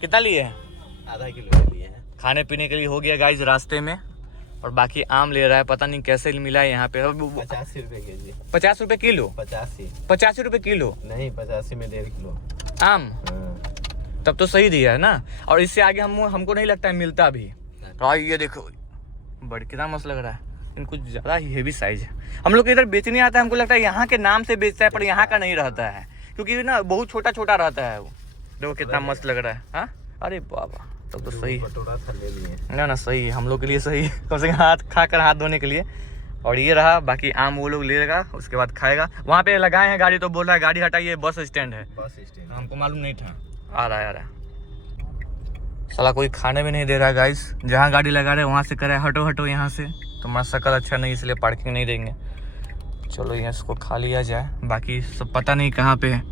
कितना लिए हैं? आधा किलो लिए हैं। खाने पीने के लिए हो गया गाइज रास्ते में। और बाकी आम ले रहा है, पता नहीं कैसे मिला है यहाँ पे। 85 रुपए के जी। 50 रुपए किलो? 85 रुपए किलो नहीं, 85 में 1.5 किलो आम। तब तो सही दिया है ना। और इससे आगे हमको नहीं लगता है मिलता भी। तो ये देखो बड़ कितना मस्त लग रहा है। इनको ज़्यादा ही हेवी साइज है। हम लोग इधर बेचने आता है, हमको लगता है यहाँ के नाम से बेचता है, पर यहाँ का नहीं रहता है, क्योंकि ना बहुत छोटा छोटा रहता है वो। देखो कितना मस्त लग रहा है। हाँ अरे बाबा, तब तो सही है ना। सही है, हम लोग के लिए सही है, कम से कम हाथ खा कर हाथ धोने के लिए। और ये रहा, बाकी आम वो लोग लेगा, उसके बाद खाएगा। वहाँ पे लगाए हैं गाड़ी, तो बोल रहा है गाड़ी हटाइए, बस स्टैंड है। हमको मालूम नहीं था। आ रहा है साला, कोई खाने भी नहीं दे रहा है गाइस। जहाँ गाड़ी लगा रहे वहाँ से करे हटो हटो यहाँ से। तुम्हारा शक्ल अच्छा नहीं, इसलिए पार्किंग नहीं देंगे। चलो यहाँ इसको खा लिया जाए, बाकी सब पता नहीं कहाँ पे है।